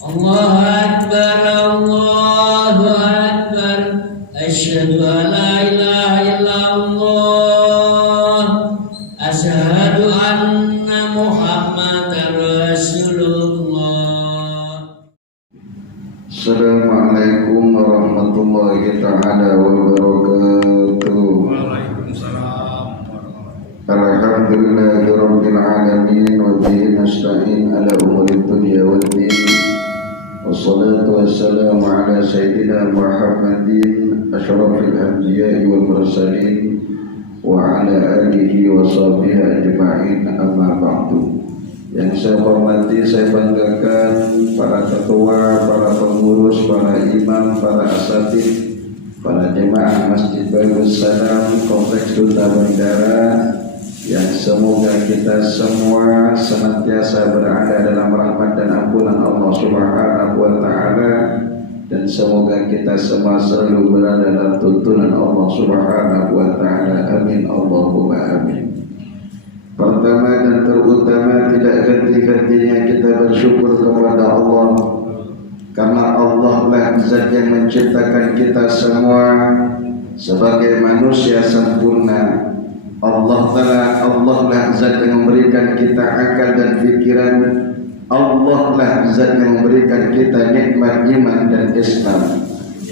Allahu Akbar, Allahu Akbar. Asyhadu an la ilaha illallah. Asyhadu anna Muhammadar Rasulullah. Assalamualaikum warahmatullahi ta'ala wabarakatuh. Alhamdulillahi rabbil alamin wa bihi nasta'in ala umuri dunya waddin. Wassalatu wassalamu ala sayyidina Muhammadin asyrafil anbiya'i wal mursalin wa ala alihi wa sahbihi ajma'in, amma ba'du. Yang saya hormati, saya banggakan para ketua, para pengurus, para imam, para asatid, para jemaah Masjid Bagus Salam Kompleks Duta Bandara, yang semoga kita semua senantiasa berada dalam rahmat dan ampunan Allah Subhanahu wa Ta'ala, dan semoga kita semua selalu berada dalam tuntunan Allah Subhanahu wa Ta'ala. Amin Allahumma amin. Pertama dan terutama, tidak henti-hentinya kita bersyukur kepada Allah, karena Allah lah zat yang menciptakan kita semua sebagai manusia sempurna. Allah lah zat yang memberikan kita akal dan pikiran. Allah lah zat yang memberikan kita nikmat iman dan Islam.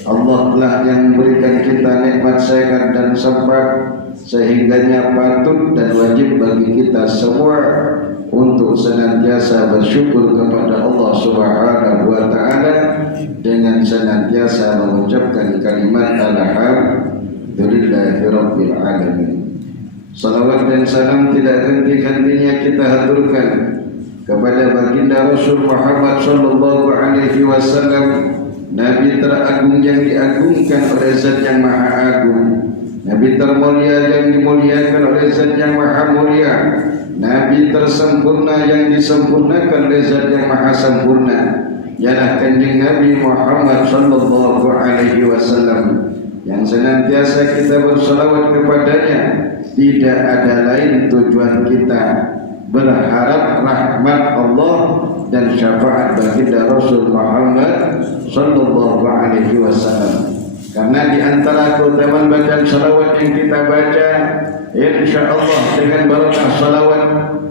Allah lah yang memberikan kita nikmat sehat dan sempat, sehingganya patut dan wajib bagi kita semua untuk senantiasa bersyukur kepada Allah Subhanahu wa Ta'ala dengan senantiasa mengucapkan kalimat alhamdulillahi rabbil alamin. Salawat dan salam tidak henti-hentinya kita haturkan kepada baginda Rasul Muhammad sallallahu alaihi wasallam, Nabi teragung yang diagungkan oleh Zat yang Maha Agung, Nabi termulia yang dimuliakan oleh Zat yang Maha Mulia, Nabi tersempurna yang disempurnakan oleh Zat yang Maha Sempurna, ialah Kanjeng Nabi Muhammad sallallahu alaihi wasallam, yang senantiasa kita bersalawat kepadanya. Tidak ada lain tujuan kita berharap rahmat Allah dan syafaat baginda Rasul Muhammad sallallahu alaihi wasallam. Karena di antara keutamaan bacaan salawat yang kita baca, insyaallah dengan barakah salawat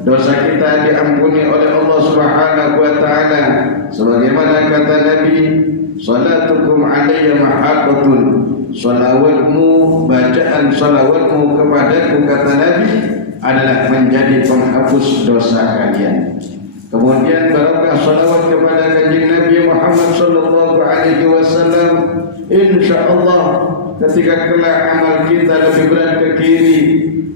dosa kita diampuni oleh Allah Subhanahu wa Ta'ala. Sebagaimana kata Nabi, salatukum alayya mahaqqatun, salawatmu, bacaan salawatmu kepadaku, kata Nabi, adalah menjadi penghapus dosa kalian. Kemudian barakah salawat kepada Kanjeng Nabi Muhammad sallallahu alaihi wasallam, insyaallah ketika kelak amal kita lebih berat ke kiri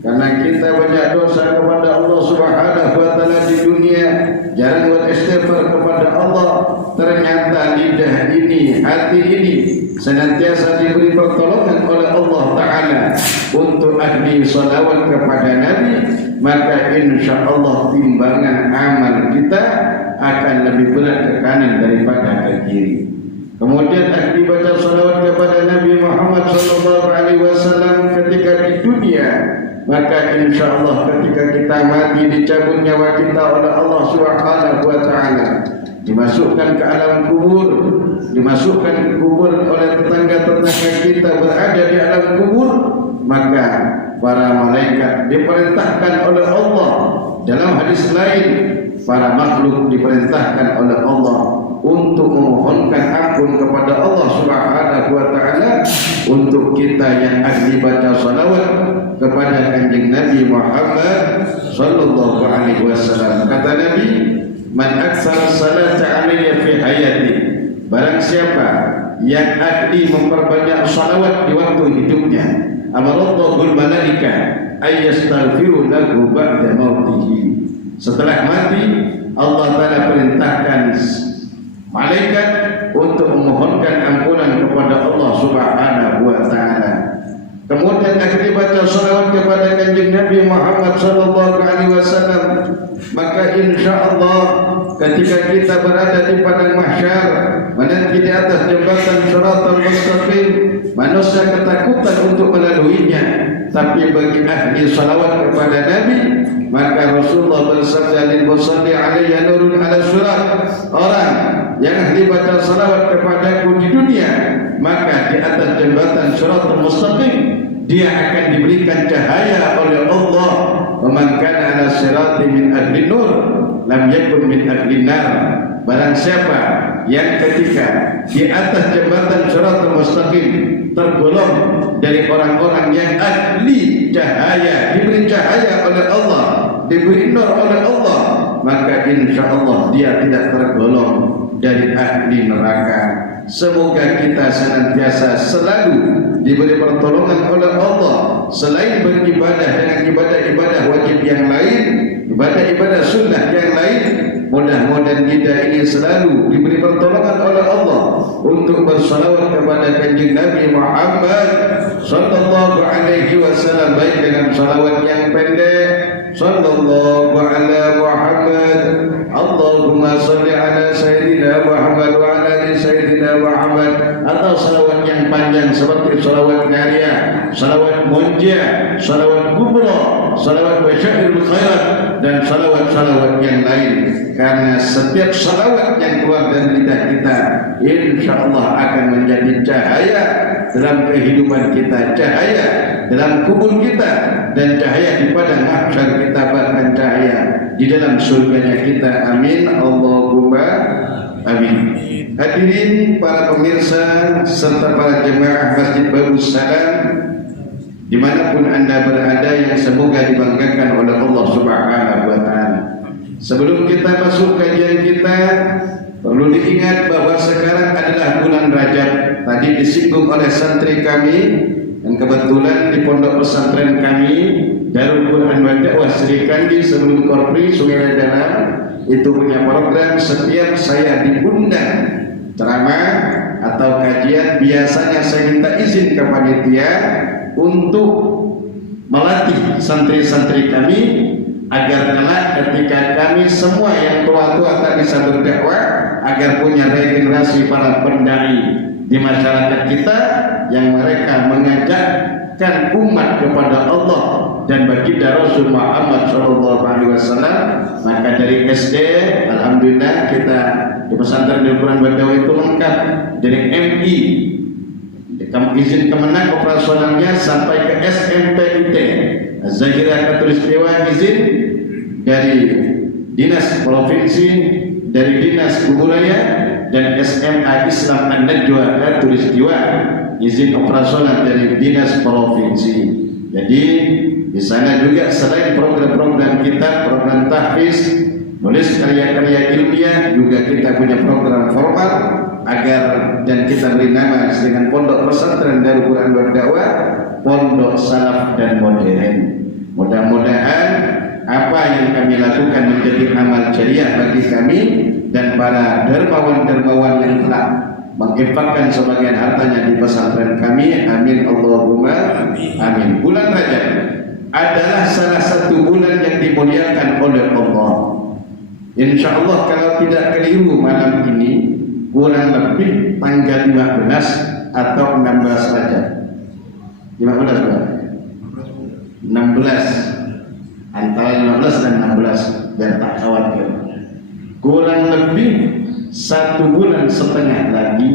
karena kita banyak dosa kepada Allah Subhanahu wa Ta'ala di dunia, jarang beristighfar kepada Allah, ternyata lidah ini, hati ini senantiasa diberi pertolongan oleh Allah Ta'ala untuk ahli salawat kepada Nabi, maka insyaallah timbangan amal kita akan lebih berat ke kanan daripada ke kiri. Kemudian ahli baca salawat kepada Nabi Muhammad sallallahu alaihi wasallam ketika di dunia, maka insyaallah ketika kita mati dicabut nyawa kita oleh Allah Subhanahu wa Ta'ala, dimasukkan ke alam kubur, dimasukkan ke kubur oleh tetangga-tetangga kita berada di alam kubur, maka para malaikat diperintahkan oleh Allah. Dalam hadis lain, para makhluk diperintahkan oleh Allah untuk memohonkan ampun kepada Allah Subhanahu wa Ta'ala untuk kita yang ahli baca salawat kepada Kanjeng Nabi Muhammad sallallahu alaihi wasallam. Kata Nabi, man aksara salata alayya fi hayati, barang siapa yang ahli memperbanyak salawat di waktu hidupnya, amarallahul malaika ayyastaghfiru lahu ba'da mautihi, setelah mati Allah Ta'ala perintahkan malaikat untuk memohonkan ampunan kepada Allah Subhanahu wa Ta'ala. Kemudian akhirnya baca salawat kepada Kanjeng Nabi Muhammad sallallahu alaihi wasallam, maka insyaallah ketika kita berada di padang mahsyar, menanti di atas jembatan Shiratal Mustaqim, manusia ketakutan untuk melaluinya tapi bagi ahli salawat kepada Nabi, maka Rasulullah bersabda, lil musalli alayya nurun ala surat, orang yang ahli baca salawat kepadaku di dunia, maka di atas jembatan Shiratal Mustaqim dia akan diberikan cahaya oleh Allah. Wa man kana ala sirati min ahli nur lam yakun min ahli nar. Barang siapa yang ketika di atas jembatan Shiratal Mustaqim tergolong dari orang-orang yang ahli cahaya, diberi cahaya oleh Allah, diberi nur oleh Allah, maka insyaallah dia tidak tergolong dari ahli neraka. Semoga kita senantiasa selalu diberi pertolongan oleh Allah, selain beribadah dengan ibadah-ibadah wajib yang lain, ibadah-ibadah sunnah yang lain. Mudah-mudahan kita ini selalu diberi pertolongan oleh Allah untuk bersalawat kepada kanjeng Nabi Muhammad sallallahu alaihi wasallam, baik dengan salawat yang pendek, sallallahu ala Muhammad, Allahumma salli ala Sayyidina Muhammad wa ala ali Sayyidina Muhammad, atau salawat yang panjang seperti salawat Nariyah, salawat Munjia, salawat Kubra, salawat Basyairul Khairat, dan salawat-salawat yang lain. Karena setiap salawat yang keluar dari lidah kita insyaallah akan menjadi cahaya dalam kehidupan kita, cahaya dalam kubur kita, dan cahaya di padang mahsyar kita, bahkan cahaya di dalam surganya kita. Amin Allahumma amin. Hadirin para pemirsa serta para jemaah Masjid Babus Salam dimanapun anda berada, yang semoga dibanggakan oleh Allah Subhanahu wa Ta'ala. Sebelum kita masuk kajian kita, perlu diingat bahwa sekarang adalah bulan Rajab. Tadi disinggung oleh santri kami, dan kebetulan di pondok pesantren kami Darul Quran wa Dakwah Sri Kandi sebelum Korpri Sungai Dalam itu punya program. Setiap saya diundang ceramah atau kajian, biasanya saya minta izin ke panitia untuk melatih santri-santri kami agar kelak ketika kami semua yang tua-tua tak bisa berdakwah, agar punya regenerasi para pendai di masyarakat kita yang mereka mengajakkan umat kepada Allah dan baginda Rasul Muhammad SAW. Maka dari SD, alhamdulillah kita di pesantren Darul Quran Badawi itu lengkap, dari MI, izin kemenang operasionalnya sampai ke SMPIT, Zahira Katulistiwa, izin dari Dinas Provinsi, dari Dinas Kebudayaan, dan SMA Islam An-Najwa Katulistiwa, izin operasional dari Dinas Provinsi. Jadi di sana juga selain program-program kita, program tahfiz, nulis karya-karya ilmiah, juga kita punya program formal agar, dan kita beri nama dengan Pondok Pesantren Darul Quran Berdakwah, Pondok Salaf dan Modern. Mudah-mudahan apa yang kami lakukan menjadi amal jariah bagi kami dan para dermawan-dermawan yang telah menginfakkan sebagian hartanya di pesantren kami. Amin Allahumma amin. Bulan Rajab adalah salah satu bulan yang dimuliakan oleh Allah. Insyaallah kalau tidak keliru malam ini kurang lebih tanggal 15 atau 16 saja. 15 Pak? 16, antara 15 dan 16, biar tak khawatir. Kurang lebih 1,5 bulan lagi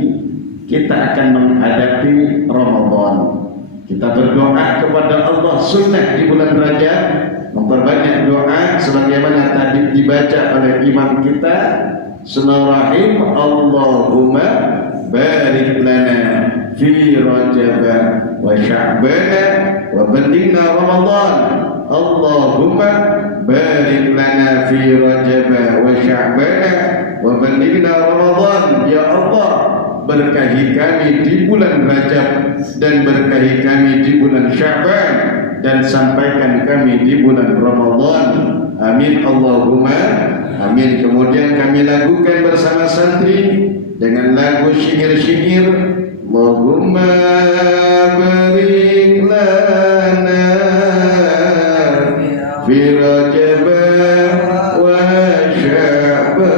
kita akan menghadapi Ramadan. Kita berdoa kepada Allah, sunnah di bulan Rajab, memperbanyak doa sebagaimana tadi dibaca oleh imam kita. Bismillahirrahmanirrahim. Allahumma barik lana fi Rajab wa Sya'ban wa ballighna Ramadan. Allahumma barik lana fi Rajab wa Sya'ban wa ballighna Ramadan. Ya Allah, berkahi kami di bulan Rajab dan berkahi kami di bulan Sya'ban, dan sampaikan kami di bulan Ramadan. Amin Allahumma amin. Kemudian kami lakukan bersama santri dengan lagu syair-syair. Allahumma barik lana fi Rajab wa Sya'ban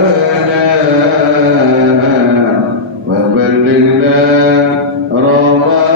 wa ballighna Ramadan.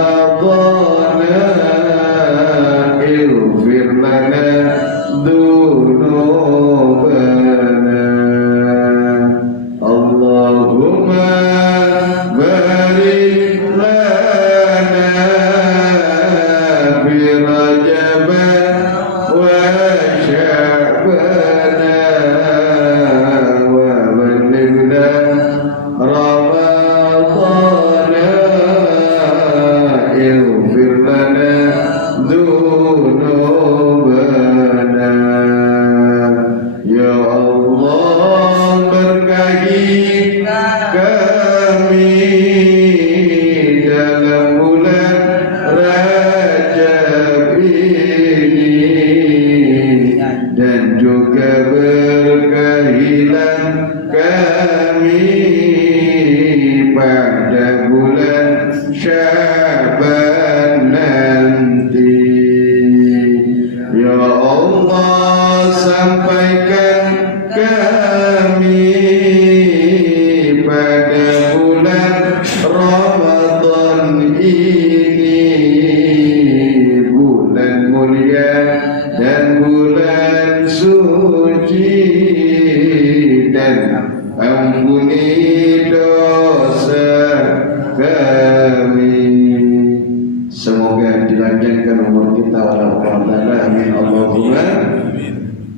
wa la quwwata amin. Allahumma.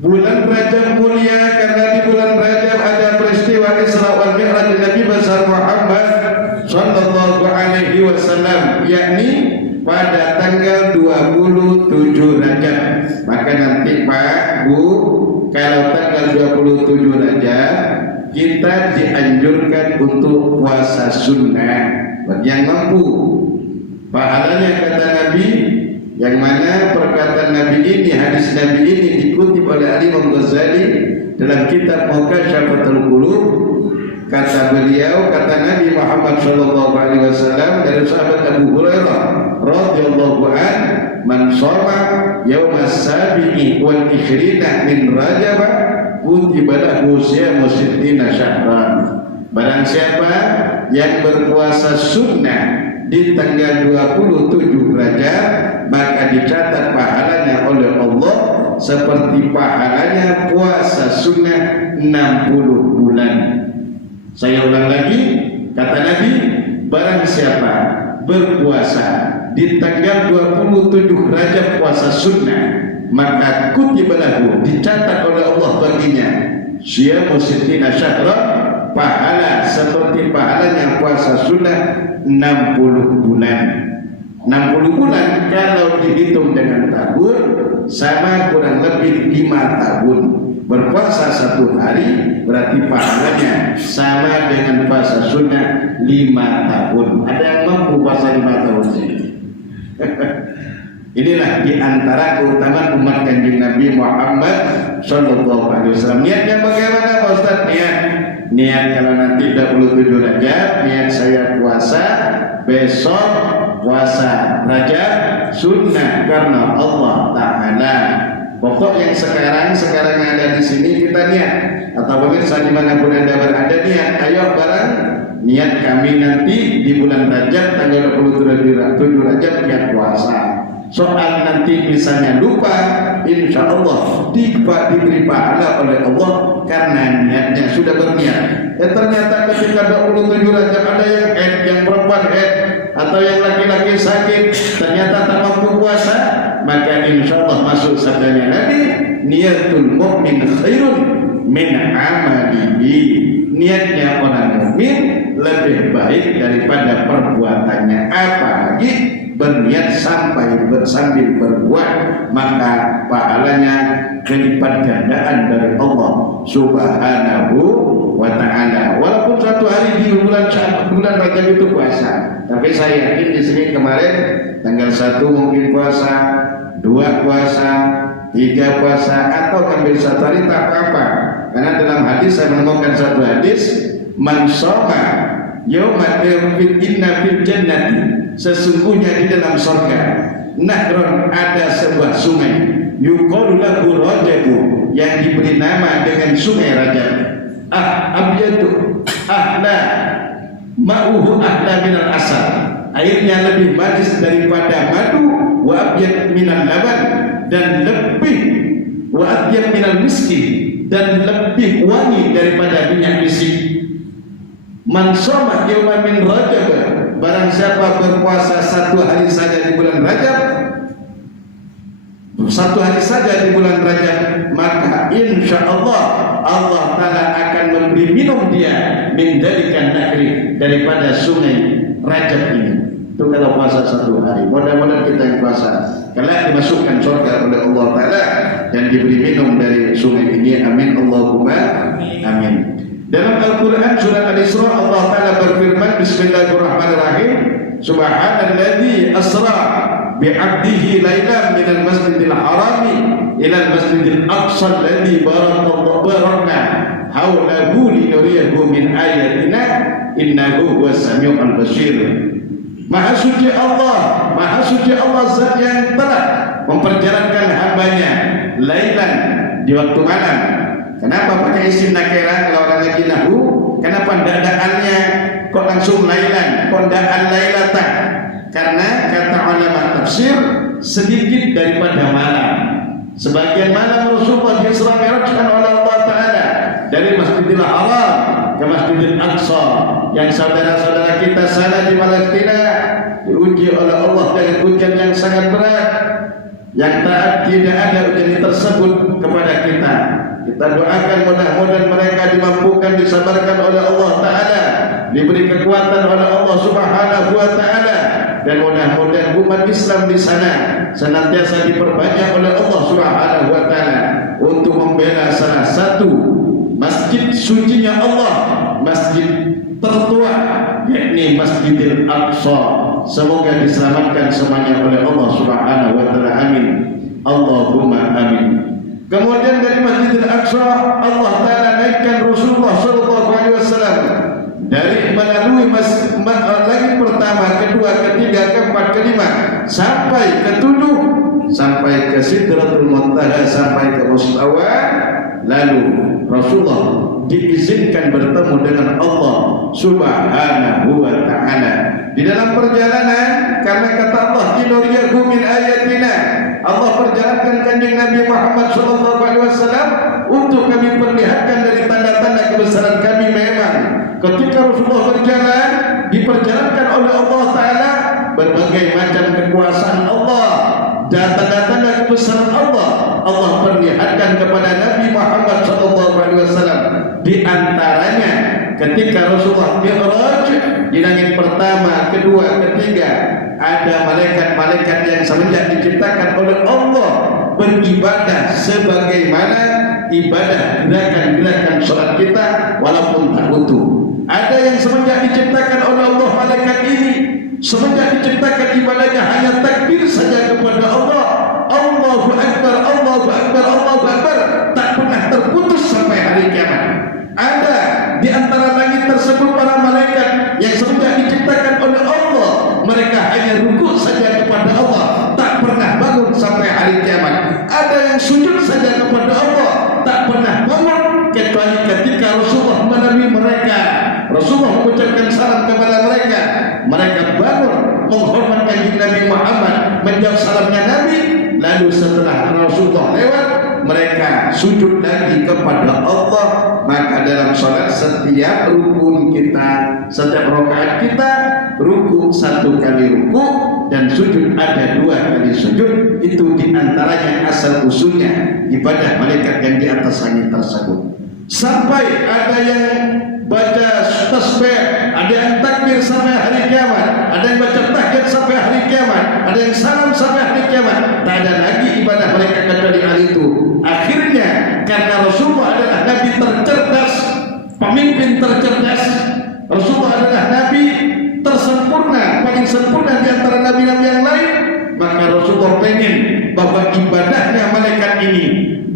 Bulan Rajab mulia karena di bulan Rajab ada peristiwa Isra wal Mi'raj Nabi besar Muhammad sallallahu alaihi wasallam, yakni pada tanggal 27 Rajab. Maka nanti Pak Bu, kalau tanggal 27 Rajab kita dianjurkan untuk puasa sunnah bagi yang mampu. Pahalanya kata Nabi, yang mana perkataan Nabi ini, hadis Nabi ini dikutip oleh Imam Ghazali dalam kitab Muqashafatul Qulub. Kata beliau, kata Nabi Muhammad sallallahu alaihi wasallam dari sahabat Abu Hurairah radhiyallahu an, man shoma yaumas sabi'i wal ishrina min Rajab kutiba lahu siyamu sittina syahran. Barang siapa yang berpuasa sunnah di tanggal 27 Rajab, maka dicatat pahalanya oleh Allah seperti pahalanya puasa sunnah 60 bulan. Saya ulang lagi, kata Nabi, barang siapa berpuasa di tanggal 27 Rajab puasa sunnah, maka kutiba lahu, dicatat oleh Allah baginya siyamu sittina syahra, pahala seperti pahalanya puasa sunnah 60 bulan. 60 bulan kalau dihitung dengan tahun sama kurang lebih 5 tahun. Berpuasa 1 hari berarti pahalanya sama dengan puasa sunnah 5 tahun. Ada yang mampu puasa 5 tahun? Inilah diantara keutamaan umat Kanjeng Nabi Muhammad sallallahu alaihi wasallam. Niatnya bagaimana Pak Ustaz? Niat kalau nanti 27 Rajab, niat saya puasa besok, puasa Rajab sunnah karena Allah Ta'ala. Pokok yang sekarang ada di sini kita niat, atau pemirsa dimanapun Anda berada niat. Ayo bareng niat kami nanti di bulan Rajab tanggal 27 Rajab niat puasa. Soal nanti misalnya lupa, insya Allah diberi pahala oleh Allah karena niatnya sudah berniat. Ternyata ketika 27 Rajab ada yang head, yang perempuan head, atau yang laki-laki sakit, ternyata tak mampu puasa, maka insya Allah masuk sabdanya Nabi, niatul mu'min khairun min amalihi. Niatnya orang mukmin lebih baik daripada perbuatannya. Apalagi berniat sambil berbuat, maka pahalanya kelipat gandaan dari Allah Subhanahu wa Ta'ala. Walaupun satu hari di bulan Rajab itu puasa, tapi saya yakin di sini kemarin tanggal 1 mungkin puasa, 2 puasa, 3 puasa, atau ambil 1 hari tak apa-apa. Karena dalam hadis saya menemukan satu hadis, man shoma yauma inna fil jannati, sesungguhnya di dalam surga nahron ada sebuah sungai, yuqalu lahu Rajabu, yang diberi nama dengan sungai Rajab. Abyadu ahla ma'uhu ahla minal asal, airnya lebih manis daripada madu, wa abyad minal laban, dan lebih wa abyad minal miski, dan lebih wangi daripada minyak misik. Man shoma yawma min Rajab, barang siapa berpuasa 1 hari saja di bulan Rajab, 1 hari saja di bulan Rajab, maka insya Allah Allah Ta'ala akan memberi minum dia min dalikan nahri, daripada sungai Rajab ini. Itu kalau puasa 1 hari. Mudah-mudahan kita yang puasa kelak dimasukkan surga oleh Allah Ta'ala dan diberi minum dari sungai ini. Amin Allahumma amin. Dalam Al-Quran surat Al-Isra Allah Ta'ala berfirman, Bismillahirrahmanirrahim, Subhanalladzi asra bi'abdihi laylan minal masjidil harami ilal masjidil aqsa alladzi barakna hawlahu linuriyahu min ayatina innahu huwas samiul basir. Maha suci Allah zat yang telah memperjalankan hambanya laylan, di waktu malam. Kenapa pakai isim nakirah kalau orang lagi nahu? Kenapa dadaannya kok langsung laylan, kok dadaan laylatan? Karena kata ulama tafsir, sedikit daripada malam. Sebagian malam Rasulullah Isra Mi'rajkan oleh Allah Ta'ala dari Masjidil Haram ke Masjidil Aqsa, yang saudara-saudara kita sana di Palestina diuji oleh Allah dengan ujian yang sangat berat. Yang taat tidak ada ujian tersebut kepada kita. Kita doakan mudah-mudahan mereka dimampukan, disabarkan oleh Allah Ta'ala, diberi kekuatan oleh Allah Subhanahu Wa Ta'ala, dan mudah-mudahan umat Islam di sana senantiasa diperbanyak oleh Allah Subhanahu Wa Ta'ala untuk membela salah satu masjid sucinya Allah, masjid tertua, yakni Masjidil Aqsa. Semoga diselamatkan semuanya oleh Allah Subhanahu Wa Ta'ala. Amin. Allahumma amin. Kemudian dari Masjidil Aqsa Allah Ta'ala naikkan Rasulullah Sallallahu Alaihi Wasallam dari melalui langit pertama, kedua, ketiga, keempat, kelima sampai ketujuh, sampai ke Sidratul Muntaha, sampai ke Mustawa. Lalu Rasulullah diizinkan bertemu dengan Allah Subhanahu Wa Ta'ala. Di dalam perjalanan, karena kata Allah, "Inuriyahu min ayatina", Allah perjalankan kanjeng Nabi Muhammad SAW untuk kami perlihatkan dari tanda-tanda kebesaran kami. Memang ketika Rasulullah berjalan, diperjalankan oleh Allah Ta'ala berbagai macam kekuasaan Allah, tanda-tanda kebesaran Allah, Allah perlihatkan kepada Nabi Muhammad SAW. Di antaranya ketika Rasulullah Mi'raj di langit pertama, kedua, ketiga, ada malaikat-malaikat yang semenjak diciptakan oleh Allah beribadah sebagaimana ibadah gerakan-gerakan sholat kita walaupun tak utuh. Ada yang semenjak diciptakan oleh Allah, malaikat ini semenjak diciptakan ibadahnya hanya takbir saja kepada Allah, Allahu Akbar, Allahu Akbar, Allahu Akbar, tak pernah terputus sampai hari kiamat. Ada di antara langit tersebut para malaikat yang semenjak diciptakan oleh Allah, mereka hanya rukuk saja kepada Allah, tak pernah bangun sampai hari kiamat. Ada yang sujud saja kepada Allah, tak pernah bangun kecuali ketika Rasulullah menemui mereka. Rasulullah mengucapkan salam kepada mereka, mereka bangun menghormatkan Nabi Muhammad, menjawab salamnya Nabi. Lalu setelah Rasulullah lewat, mereka sujud lagi kepada Allah. Maka dalam sholat setiap rukun kita, setiap rakaat kita, ruku satu kali ruku dan sujud ada dua kali sujud. Itu diantaranya asal usulnya ibadah malaikat yang di atas langit tersebut. Sampai ada yang baca tasbih, ada yang takbir sampai hari kiamat, ada yang baca tahiyat sampai hari kiamat, ada yang salam sampai hari kiamat. Tak ada lagi ibadah mereka kecuali hal itu. Akhirnya karena Rasulullah adalah Nabi tercerdas, pemimpin tercerdas, Rasulullah adalah Nabi tersempurna, paling sempurna di antara nabi-nabi yang lain, maka Rasulullah pengen bahwa ibadahnya malaikat ini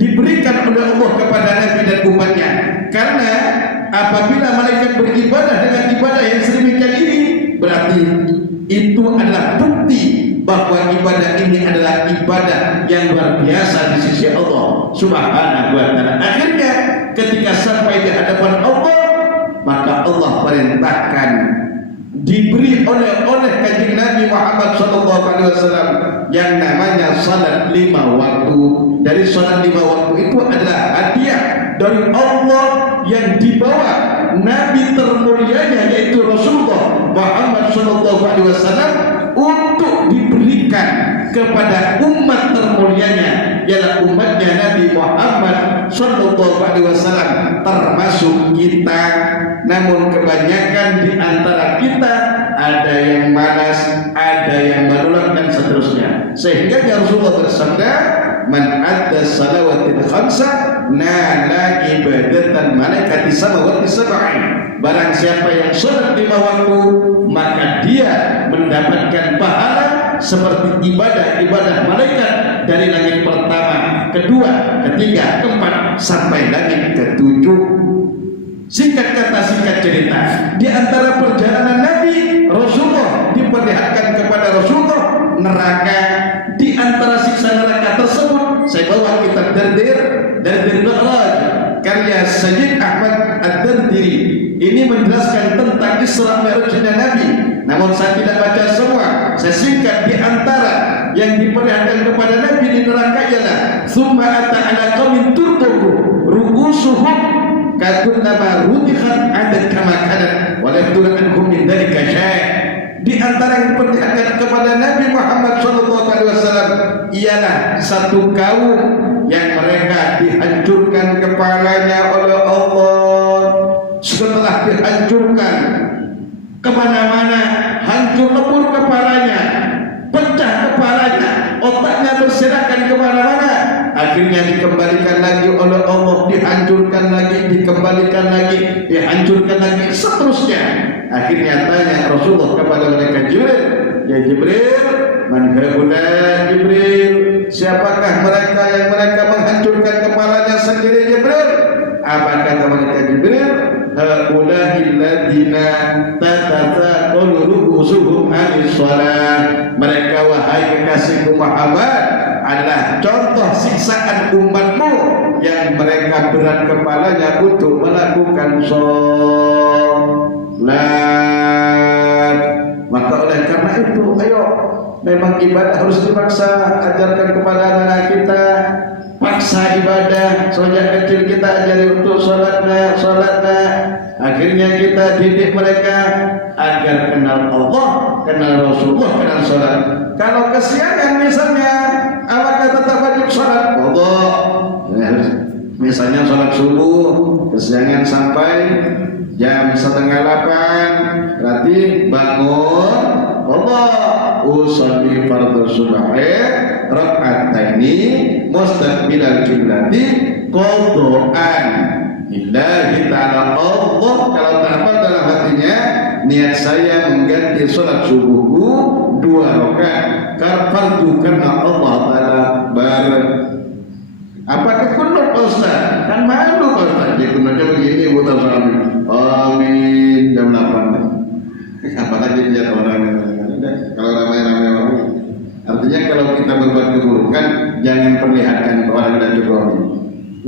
diberikan oleh Allah kepada Nabi dan umatnya. Karena apabila malaikat beribadah dengan ibadah yang sedemikian ini, berarti itu adalah bukti bahwa ibadah ini adalah ibadah yang luar biasa di sisi Allah Subhanahu Wa Ta'ala. Akhirnya ketika sampai di hadapan Allah, maka Allah perintahkan diberi oleh kanjeng Nabi Muhammad SAW yang namanya salat 5 waktu. Dari salat 5 waktu itu adalah hadiah dari Allah yang dibawa Nabi termulianya yaitu Rasulullah Muhammad SAW untuk diberikan kepada umat termulianya, ialah umatnya Nabi Muhammad SAW, termasuk kita. Namun kebanyakan di antara kita ada yang malas, ada yang menolak dan seterusnya. Sehingga Rasulullah bersabda, "Man adda salawatil khamsa nala ibadatan malaikati samawati sab'in." Barang siapa yang salat 5 waktu, maka dia mendapatkan pahala seperti ibadah malaikat dari langit pertama, kedua, ketiga, keempat sampai langit ketujuh. Singkat kata, singkat cerita, di antara perjalanan Nabi, Rasulullah diperlihatkan kepada Rasulullah neraka. Di antara siksa neraka tersebut, saya bawa kitab Dardir Mi'raj karya Sayyid Ahmad Ad-Dardiri. Ini menjelaskan tentang Isra Mi'rajnya Nabi. Namun saya tidak baca semua, saya singkat. Di antara yang diperlihatkan kepada Nabi di neraka ialah "Tsumma ata ala qaumin turqu ru'usuhum kakullama rutikhat 'adat kama kanat wa la yadurru anhum min dzalika syai'." Di Di antara yang diperlihatkan kepada Nabi Muhammad SAW ialah satu kaum yang mereka dihancurkan kepalanya oleh Allah. Setelah dihancurkan kemana-mana, hancur lebur kepalanya, pecah kepalanya, otaknya berserakan kemana-mana. Akhirnya dikembalikan lagi oleh Allah, dihancurkan lagi, dikembalikan lagi, dihancurkan lagi, seterusnya. Akhirnya tanya Rasulullah kepada mereka Jibril, ya Jibril, man haula Jibril, siapakah mereka yang mereka menghancurkan kepalanya sendiri Jibril? Apa kata mereka Jibril? Haula'il ladzina tatataqalu ru'usuhum 'anis shalah. Mereka wahai kekasihku Muhammad adalah contoh siksaan umatmu yang mereka berat kepalanya untuk melakukan sholat. Maka oleh karena itu, ayo, memang ibadah harus dipaksa. Ajarkan kepada anak kita, paksa ibadah. Sejak kecil kita ajari untuk sholatnya. Akhirnya kita didik mereka agar kenal Allah, kenal Rasulullah, kenal sholat. Kalau kesiangan misalnya, apakah tetap wajib sholat? Allah, misalnya sholat subuh kesiangan sampai jam 7:30, berarti bangun Allah usolli fardhu subhi rak'ataini mustaqbilal qiblati qadaan lillahi ta'ala. Allah kalau terhafal dalam hatinya, niat saya mengganti sholat subuhku 2 rakaat fardu karena Allah Ta'ala bareng. Apakah kunut Ustaz? Kan malu Ustaz, dia kunutnya begini, buta suami. Amin, jam 8. Apalagi lihat orang kalau ramai-ramai orang. Artinya kalau kita berbuat keburukan, jangan perlihatkan ke orang dan juga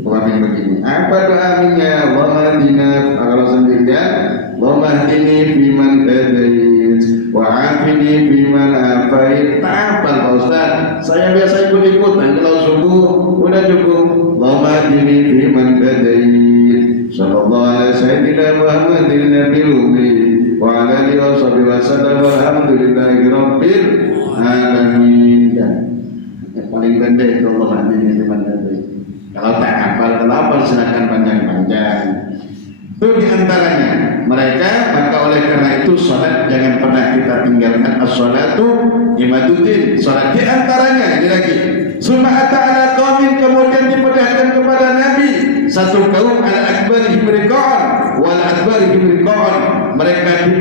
amin begini. Apa doa aminnya? Allahumma kalau sendirian, Allahumma hdini biman hadait wa afini biman afait. Tak apa Pak Ustaz, saya biasa ikut-ikutan kalau subuh udah cukup. Allahumma hdini biman hadait sallallahu alaihi sayyidina Muhammadin nabiyil ummi wa ala alihi wa sallam walhamdulillahi rabbil alamin. Yang paling pendek itu Allahumma hdini biman hadait. Kalau tak hafal silakan panjang-panjang. Itu diantaranya mereka. Maka oleh karena itu sholat jangan pernah kita tinggalkan. As-sholatu imaduddin. Sholat diantaranya ini lagi. Summa ta'ala qaumin, kemudian diperlihatkan kepada Nabi satu kaum al akbarihim riqa'an wal akbarihim riqa'an. Mereka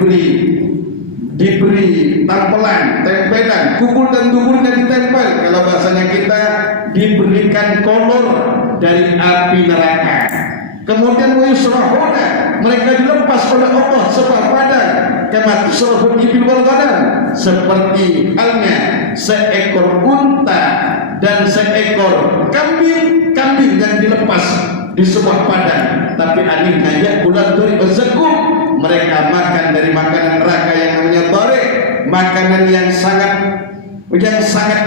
diberi tampelan, tempelan, kubur dan tubuhnya ditempel. Kalau bahasanya kita diberikan kolor dari api neraka. Kemudian yusrahuna, mereka dilepas oleh Allah sebab badan kama tusrahul ibil wal ghanam, seperti halnya seekor unta dan seekor kambing yang dilepas di sebuah padang. Tapi anehnya ya bulan dari berzekum, mereka makan dari makanan neraka yang namanya tarik, makanan yang sangat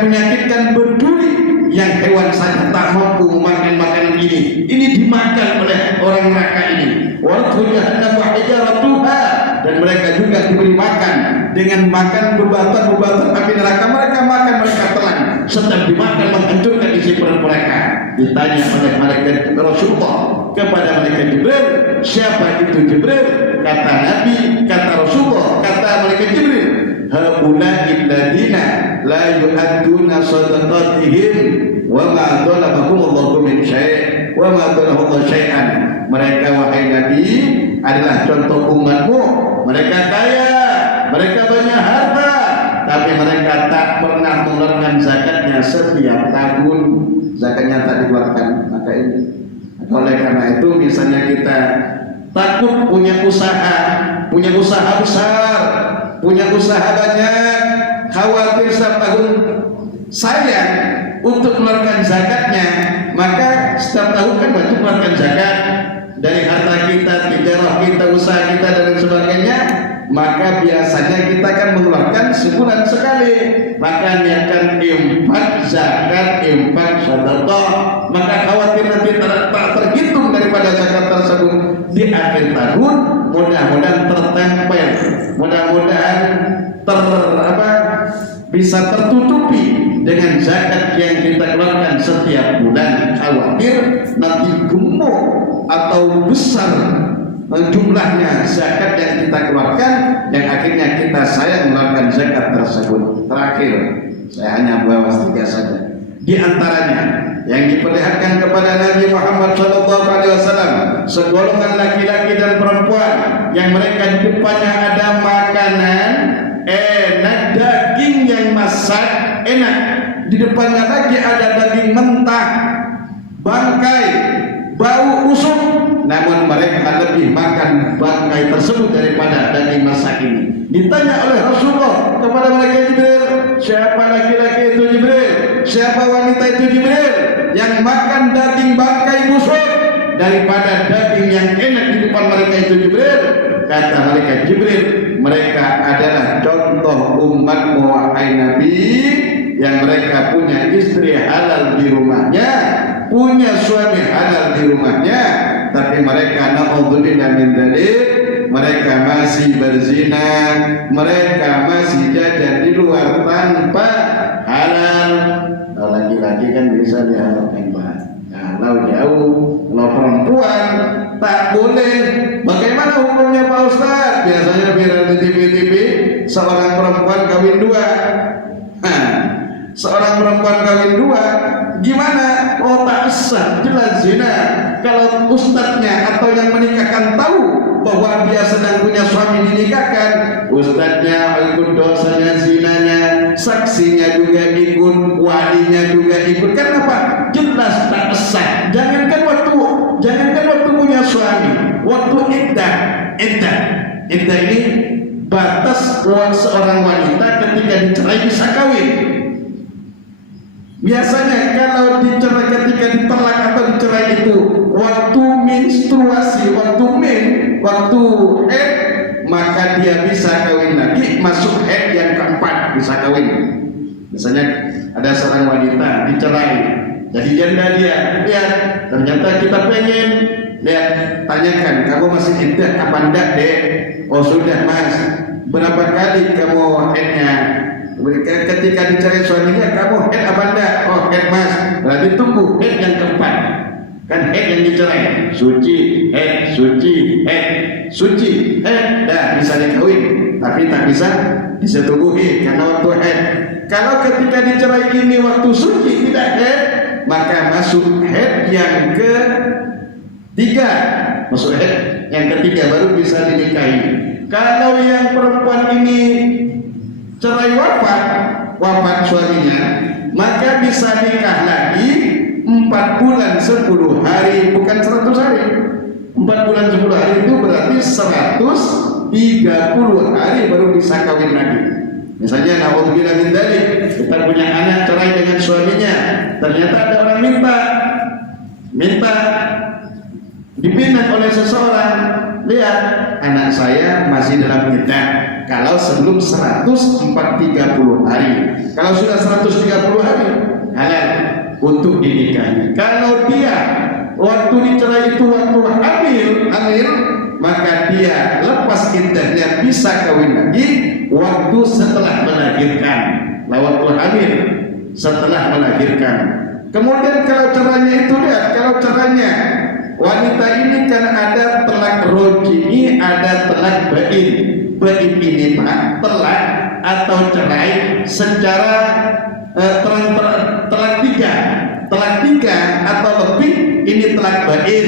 menyakitkan, berduri, yang hewan saja tak mampu memakan makanan ini. Ini dimakan oleh orang neraka ini. Wa jahannam wa hijaratuha, dan mereka juga diberi makan dengan makan bebatuan api neraka. Mereka makan, mereka telan, setelah dimakan menghancurkan isi perut mereka. Ditanya oleh malaikat Rasulullah kepada malaikat Jibril, siapa itu Jibril? Kata Nabi, kata Rasulullah, kata malaikat Jibril, haula'il ladzina la yu'adduna shadaqatihim wa ma dzalamakumullahu min syai' wa ma dzalamallahu syai'an. Mereka wahai Nabi adalah contoh umatmu. Mereka kaya, mereka banyak harta, tapi mereka tak pernah mengeluarkan zakatnya setiap tahun. Zakatnya tak dikeluarkan. Maka ini, oleh karena itu misalnya kita takut punya usaha besar, punya usaha banyak, khawatir setiap tahun sayang untuk mengeluarkan zakatnya, maka setiap tahun kan wajib mengeluarkan zakat dari harta kita, tijarah kita, usaha kita dan sebagainya. Maka biasanya kita akan mengeluarkan sebulan sekali. Maka niatkan infak zakat, infak sedekah. Maka khawatir nanti tak terhitung daripada zakat tersebut di akhir tahun. Mudah-mudahan tertempel, mudah-mudahan bisa tertutupi dengan zakat yang kita keluarkan setiap bulan. Khawatir nanti gemuk atau besar jumlahnya zakat yang kita keluarkan, yang akhirnya kita sayang mengeluarkan zakat tersebut. Terakhir, saya hanya bawa 3 saja. Di antaranya yang diperlihatkan kepada Nabi Muhammad SAW, segolongan laki-laki dan perempuan yang mereka di depannya ada makanan enak, daging yang masak enak, di depannya lagi ada daging mentah, bangkai, bau busuk, namun mereka lebih makan bangkai tersebut daripada daging masak ini. Ditanya oleh Rasulullah kepada mereka, Jibril, siapa laki-laki itu Jibril? Siapa wanita itu Jibril? Yang makan daging bangkai busuk daripada daging yang enak di depan mereka itu Jibril. Kata mereka, Jibril, mereka adalah contoh umatmu wahai Nabi, yang mereka punya istri halal di rumahnya, punya suami halal di rumahnya, tapi mereka na'udzubillah min dzalik, mereka masih berzina, mereka masih jajan di luar tanpa halal. Kalau laki-laki kan bisa dihalalkan, Pak. Kalau jauh, kalau perempuan tak boleh. Bagaimana hukumnya Pak Ustaz? Biasanya viral di TV-TV, seorang perempuan kawin 2. Seorang perempuan kawin 2, gimana? Oh, tak sah, jelas zina. Kalau ustadznya atau yang menikahkan tahu bahwa dia sedang punya suami dinikahkan, ustadznya ikut dosanya zinanya, saksinya juga ikut, walinya juga ikut. Kenapa? Jelas tak sah. Jangankan waktu punya suami, waktu iddah ini batas seorang wanita ketika dicerai bisa kawin. Biasanya kalau dicerai, ketika ditolak atau dicerai itu waktu menstruasi, waktu haid, maka dia bisa kawin lagi, masuk haid yang keempat bisa kawin. Misalnya ada seorang wanita dicerai, jadi janda dia, lihat, ternyata kita pengen, lihat, tanyakan, kamu masih iddah apa enggak, Dek? Oh sudah Mas. Berapa kali kamu haidnya? Ketika dicari suaminya, kamu head apa enggak? Oh head Mas. Berarti tunggu head yang keempat. Kan head yang dicerai, suci, head, suci, head, suci, head, dah bisa dikawin. Tapi tak bisa disetubuhi karena waktu head. Kalau ketika dicerai ini waktu suci tidak head, maka masuk head yang ketiga. Masuk head yang ketiga baru bisa dinikahi. Kalau yang perempuan ini cerai wafat suaminya, maka bisa nikah lagi 4 bulan 10 hari, bukan 100 hari. 4 bulan 10 hari itu berarti 130 hari baru bisa kawin lagi. Misalnya na'udzubillah min dzalik, kita punya anak cerai dengan suaminya, ternyata ada orang minta dipinang oleh seseorang. Lihat, anak saya masih dalam iddah. Kalau sebelum 130 hari, kalau sudah 130 hari halal untuk dinikahi. Kalau dia waktu dicerai itu waktu hamil, maka dia lepas iddahnya bisa kawin lagi waktu setelah melahirkan. Waktu hamil setelah melahirkan. Kemudian kalau caranya itu, lihat, kalau caranya wanita ini kan ada talak roj'i, ada talak bain. Bain ini Pak, talak atau cerai secara talak tiga atau lebih, ini talak bain.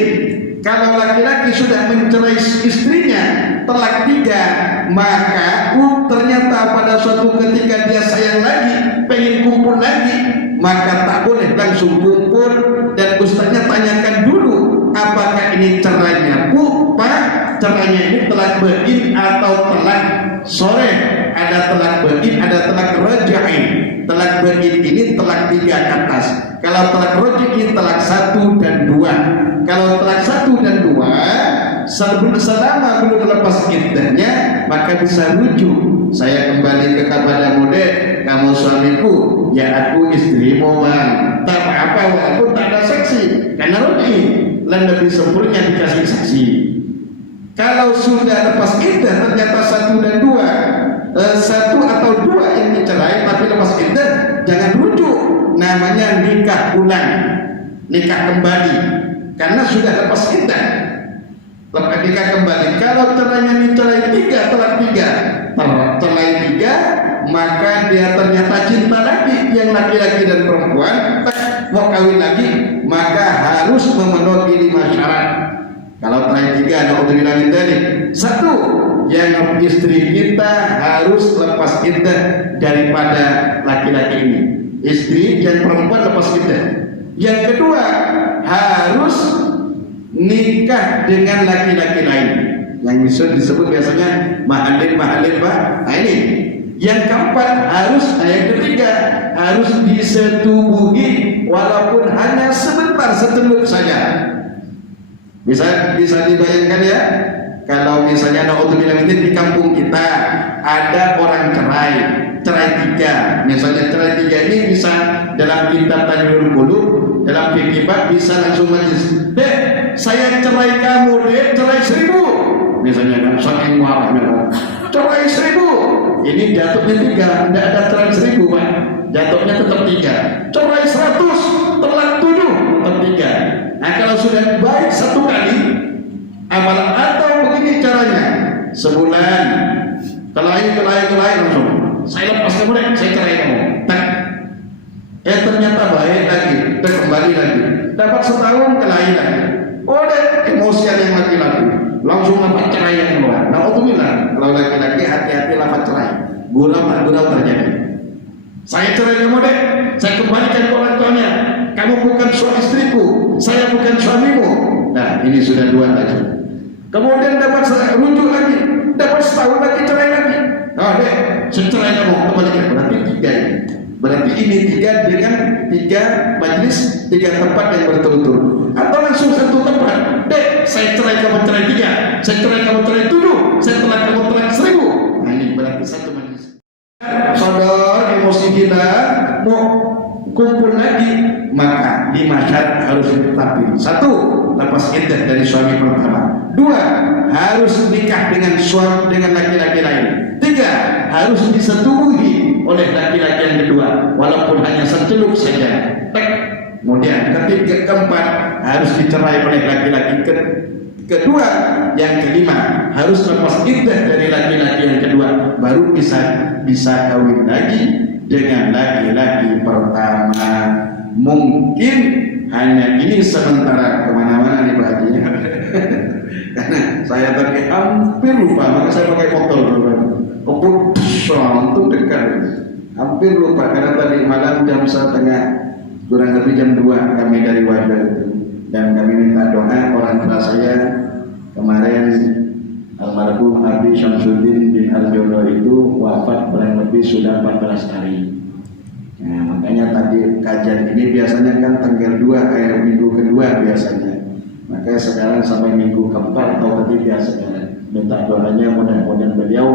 Kalau laki-laki sudah mencerai istrinya talak 3, maka ternyata pada suatu ketika dia sayang lagi, pengen kumpul lagi, maka tak boleh langsung kumpul, dan ustaznya tanyakan dulu, apakah ini cerainya Pak, cerainya ini talak bain atau talak sore. Ada talak bain, ada talak raj'i. Talak bain ini talak 3 ke atas. Kalau talak raj'i ini talak 1 dan 2. Kalau talak 1 dan 2 selama belum lepas iddahnya, maka bisa rujuk. Saya kembali kepada Dek, kamu suamiku, ya aku istrimu Bang. Tak apa-apa walaupun tak ada saksi, karena raj'i lebih sempurna dikasih saksi. Kalau sudah lepas iddah ternyata 1 dan 2, satu atau dua yang dicerai tapi lepas iddah, jangan rujuk, namanya nikah ulang, nikah kembali, karena sudah lepas iddah. Lepas nikah kembali. Kalau cerainya cerai tiga, cerai tiga, maka dia ternyata cinta lagi yang laki-laki dan perempuan, mau kawin lagi, maka harus memenuhi 5 syarat. Kalau cerai tiga, naudzubillah min dzalik. Satu, yang istri kita harus lepas iddah daripada laki-laki ini. Istri yang perempuan lepas iddah. Yang kedua, harus nikah dengan laki-laki lain, yang disebut biasanya mahalin Pak. Nah ini. Yang keempat yang ketiga harus disetubuhi walaupun hanya sebentar, seteluk saja. Bisa dibayangkan ya, kalau misalnya naudzubillah di kampung kita ada orang cerai tiga, misalnya cerai tiga ini bisa dalam kitab Tanwirul Qulub, dalam fikih bisa langsung majlis, dek saya cerai kamu, dek cerai 1000, misalnya kan, saking marahnya cerai 1000, ini jatuhnya 3, tidak ada cerai 1000 Pak, jatuhnya tetap 3, cerai 100 telak 7 tetap 3. Nah kalau sudah baik satu kali atau begini caranya, sebulan kelahi langsung saya lepas kamu deh, saya cerai kamu, ternyata baik lagi, kembali lagi, dapat setahun kelahi lagi, emosian yang laki-laki langsung dapat cerai yang keluar. Naudzubillah, kalau laki-laki hati-hati lafaz cerai, gurau terjadi. Saya cerai kamu deh, saya kembalikan ke orang tuanya, kamu bukan suami istriku, saya bukan suamimu. Nah ini sudah 2 lagi. Kemudian dapat rujuk lagi, dapat setahun lagi cerai lagi. Nah deh, cerai kamu, kembalikan, berarti 3 ini. Berarti ini 3 dengan 3 majlis, 3 tempat yang berturut-turut. Atau langsung satu tempat, dek saya cerai kamu cerai 3, saya cerai kamu cerai 7, saya telah kamu cerai 1000. Nah ini berarti satu majlis. Sadar emosi kita mau kumpul lagi, maka 5 syarat harus ditetapi. 1, lepas iddah dari suami pertama. 2, harus nikah dengan laki-laki lain. 3, harus disetubuhi oleh laki-laki yang kedua walaupun hanya seceluk saja. Kemudian keempat, harus dicerai oleh laki-laki kedua. Yang kelima, harus lepas iddah dari laki-laki yang kedua, baru bisa kawin lagi dengan laki-laki pertama. Mungkin hanya ini sementara, kemana-mana nih Pak Haji. Karena saya tadi hampir lupa, maka saya pakai motor dulu. Untuk dekat, hampir lupa karena tadi malam jam 1:30, kurang lebih jam 2 kami dari Wadah itu, dan kami minta doa. Orang tua saya kemarin almarhum Abi Syamsuddin bin Arjono itu wafat kurang lebih sudah 14 hari. Nah, makanya tadi kajian ini biasanya kan tanggal 2 minggu kedua biasanya. Makanya sekarang sampai minggu keempat atau ketiga sekarang. Minta doanya mudah-mudahan beliau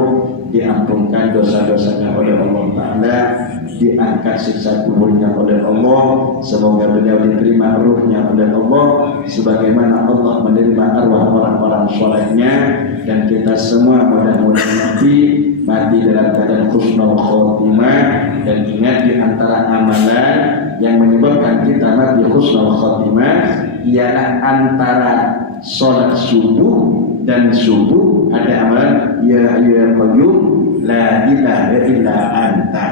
diampunkan dosa-dosanya oleh Allah Ta'ala, diangkat siksa kuburnya oleh Allah, semoga beliau diterima ruhnya oleh Allah sebagaimana Allah menerima arwah orang-orang solehnya, dan kita semua mudah-mudahan mati dalam keadaan husnul khotimah. Dan ingat, di antara amalan yang menyebabkan kita mati husnul khotimah ialah antara sholat subuh dan subuh ada amalan ya ayyuhal qayyum la ilaha illa anta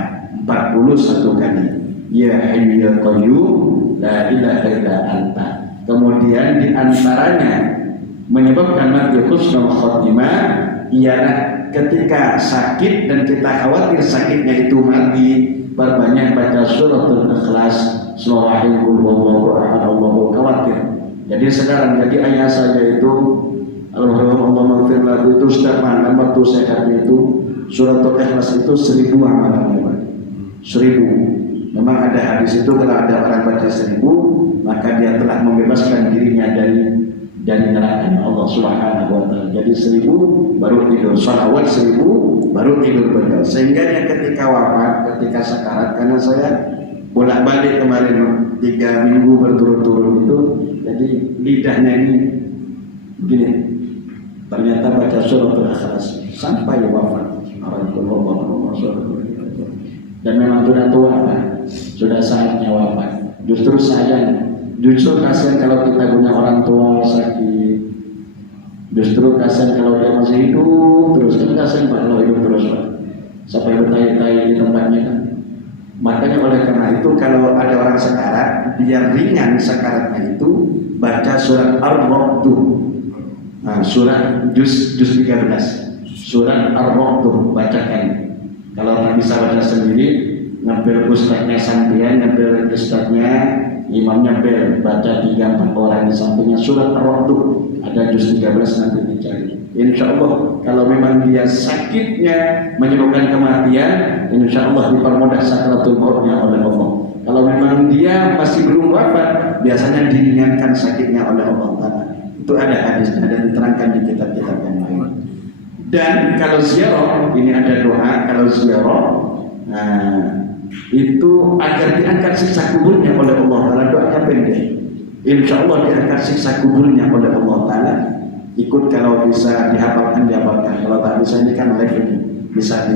41 kali, ya ayyuhal qayyum la ilaha illa anta. Kemudian di antaranya menyebabkan mati husnul khotimah ialah ketika sakit dan kita khawatir sakitnya itu mati, perbanyak baca suratul Ikhlas, surah Al-Huwalahu Ahad, Allahu khawatir. Jadi sekarang jadi ayah saja itu Allah maghfir lahu itu setiap malam waktu sehat itu suratul Ikhlas itu 1000 amalannya Pak. 1000. Memang ada hadis itu kalau ada orang baca 1000 maka dia telah membebaskan dirinya dari neraka Allah Subhanahu wa taala. Jadi 1000 baru tidur, shalawat 1000 baru tidur beliau. Sehingga yang ketika wafat, ketika sakarat, karena saya bolak-balik kemarin 3 minggu berturut-turut itu, jadi lidahnya ini begini. Ternyata baca suratul Ikhlas sampai wafat. orang tua dan memang sudah tua Pak, sudah saatnya wafat. Justru kasihan kalau kita punya orang tua sakit, justru kasihan kalau dia masih hidup terus, kan kasihan Pak kalau hidup terus Pak, sampai bertahun-tahun di tempatnya kan. Makanya oleh karena itu kalau ada orang sekarat, biar ringan sekaratnya itu baca surat Ar-Ra'd. Nah, surat juz 13. Surat Ar-Ra'd bacakan. Kalau tak bisa baca sendiri, ngambil ustadznya sampean, ngambil ustadznya, imamnya bel, baca 3-4 orang di sampingnya surat Ar-Ra'd. Ada juz 13 nanti dicari. Insya Allah kalau memang dia sakitnya menyebabkan kematian, insya Allah dipermudah sakaratul mautnya oleh Allah. Kalau memang dia masih belum wafat, biasanya diringankan sakitnya oleh Allah Ta'ala. Itu ada hadisnya dan diterangkan di kitab-kitab yang lain. Dan kalau ziarah, ini ada doa kalau ziarah, itu agar diangkat siksa kuburnya oleh Allah Ta'ala. Doanya pendek, insya Allah diangkat siksa kuburnya oleh Allah Ta'ala. Ikut kalau bisa dihafalkan, kalau tak bisa ini kan live ini bisa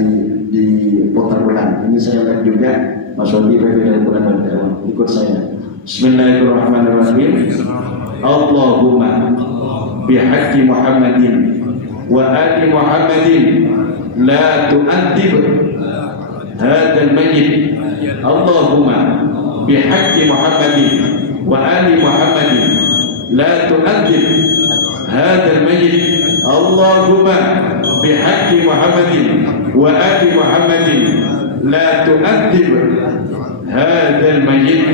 diputar ulang. Ini saya live juga Mas Wadi dari Quran dan ikut saya. Bismillahirrahmanirrahim. Allahumma bihaqqi Muhammadin wa ali Muhammadin la tu'adzib hadzal mayyit. Allahumma bihaqqi Muhammadin wa ali Muhammadin la tu'adzib hadzal mayyit. Allahumma bihaqqi Muhammadin wa ali Muhammadin la tu'adzib hadzal mayyit.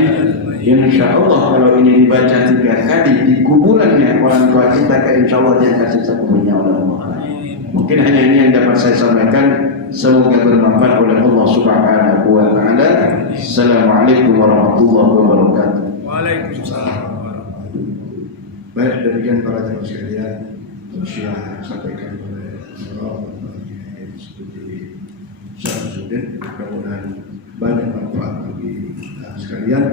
Insya Allah kalau ini dibaca 3 kali di kuburannya orang tua kita, insya Allah dia akan siksa kuburnya oleh Allah. Mungkin hanya ini yang dapat saya sampaikan. Semoga bermanfaat oleh Allah Subhanahu wa Ta'ala. Assalamualaikum warahmatullahi wabarakatuh. Waalaikumsalam. Baik, demikian para jemaah sekalian, yang sampaikan oleh Studi Syamsuddin. Mudah-mudahan banyak manfaat bagi kita sekalian.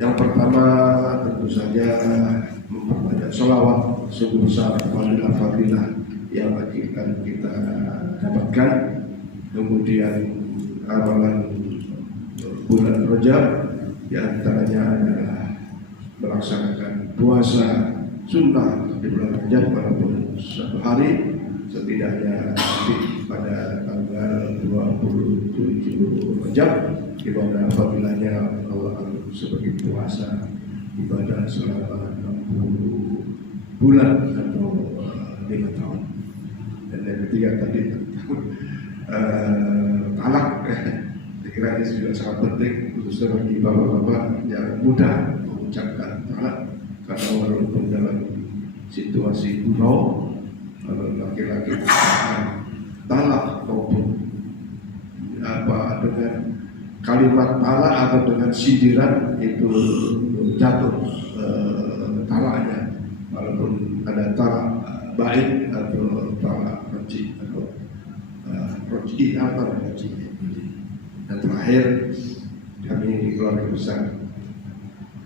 Yang pertama tentu saja memperbanyak sholawat sebesar fadilah yang akan kita dapatkan. Kemudian amalan bulan Rajab yang antaranya adalah melaksanakan puasa sunnah di bulan Rajab walaupun 1 hari, setidaknya pada tanggal 27 Rajab, di mana fadilahnya Allah sebagai puasa ibadah selama 60 bulan atau 5 tahun. Dan yang ketiga tadi talak, saya kira ini juga sangat penting khususnya bagi bapak-bapak yang mudah mengucapkan talak, karena walaupun dalam situasi buruh laki-laki talak maupun dengan kalimat talak atau dengan sindiran itu jatuh talaknya, walaupun ada talak baik atau talak roji atau roji atau roji. Dan terakhir kami di keluarga besar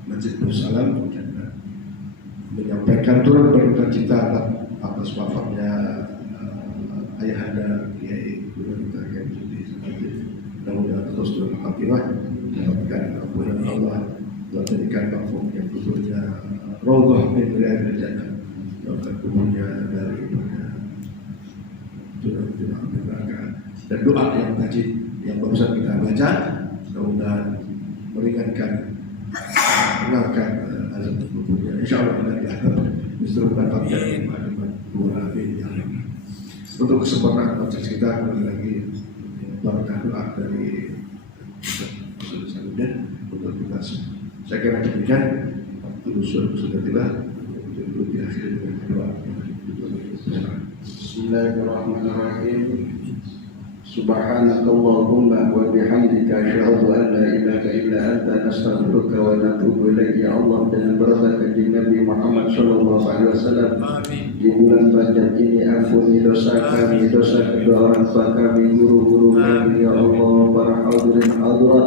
Masjid Darussalam menyampaikan turut berduka cita atas wafatnya ayahanda Kiai Guru kita Kiai Sudi Sakti. Mudah-mudahan terus berkhatimah, mendapatkan ampunan Allah, menjadikan makhluk yang kuburnya Raudhah min riyadil jannah, mendapatkan kuburnya daripada jurnal neraka. Dan doa yang tadi yang barusan kita baca, mudah-mudahan meringankan azab kuburnya. Insyaallah kita dianggap justru mendapatkan nikmat dua amin ya. Untuk kesempurnaan majelis kita kembali lagi berkah doa dari Ustaz Saluddin untuk kita semua. Saya kira demikian. Waktu sudah tiba untuk diakhiri dengan doa. Bismillahirrahmanirrahim. Subhanakallahumma wa bihamdika asyhadu an la ilaha illa anta astaghfiruka wa atubu ilaik. Ya Allah, dengan berkat Nabi Muhammad sallallahu alaihi wasallam, di bulan Rajab ini ampuni dosa kami, dosa kedua orang tua kami, guru-guru kami, ya Allah, para hadirin hadirat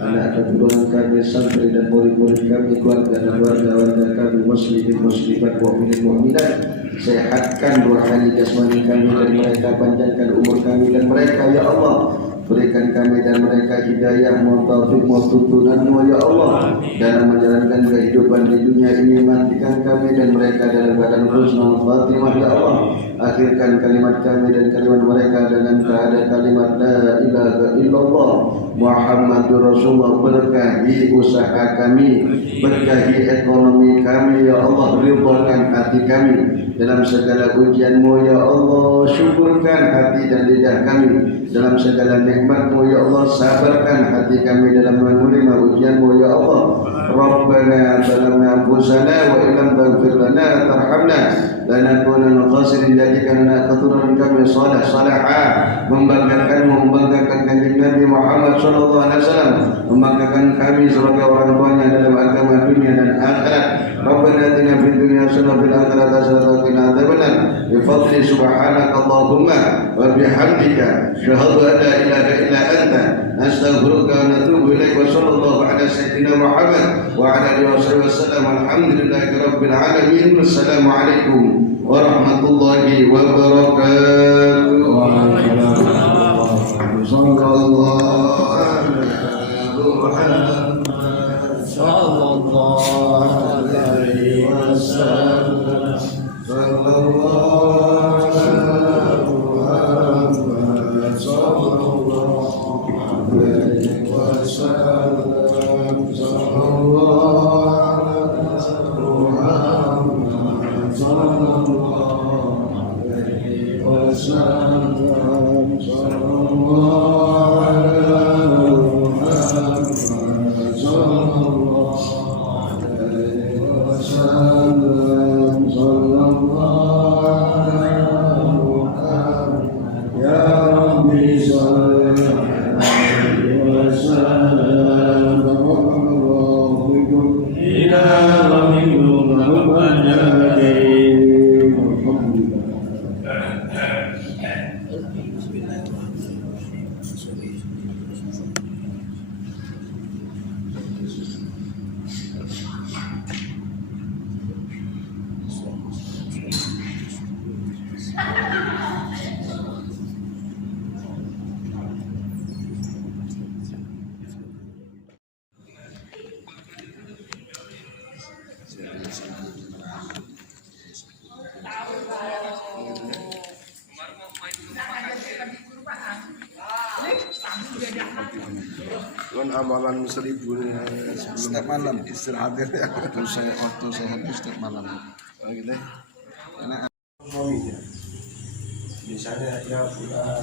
anak keturunan kami, santri dan murid-murid kami, keluarga dan warga kami, muslimin muslimat, mukminin mukminat. Sehatkan rohani jasmani kami dan mereka, panjangkan umur kami dan mereka ya Allah. Berikan kami dan mereka hidayah, taufik, tuntunan-Mu ya Allah, dalam menjalankan kehidupan di dunia ini. Matikan kami dan mereka dalam keadaan husnul khatimah ya Allah. Akhirkan kalimat kami dan kalimat mereka dengan keadaan kalimat la ilaha illallah Muhammadur Rasulullah. Berkahi usaha kami, berkahi ekonomi kami ya Allah. Ridhakan hati kami dalam segala ujian-Mu ya Allah. Syukurkan hati dan lidah kami dalam segala nikmat-Mu ya Allah. Sabarkan hati kami dalam menerima ujian-Mu ya Allah. Rabbana zalamna anfusana wa illam taghfir lana tarhamna lanakunanna khasirin. Jadikanlah keturunan kami saleh salehah, membanggakan kanjeng Nabi Muhammad sallallahu alaihi wasallam, membanggakan kami sebagai orang tuanya dalam agama dunia dan akhirat. Rabbana atina fid dunya hasanah wa fil akhirati hasanah wa qina adzabannar. Bi fadli subhanaka Allahumma wa bihamdika asyhadu an la ilaha illa anta nastaghfiruka wa natubu ilaik. Wa sallallahu ala sayyidina Muhammad wa ala alihi wasallam. Alhamdulillahi rabbil alamin. Wassalamu alaikum warahmatullahi wabarakatuh. Sallallahu alaihi wasallam. Amalan 1000 setiap malam istirahat ya. Waktu saya habis setiap malam. Oh gitu. Karena misalnya ya bulan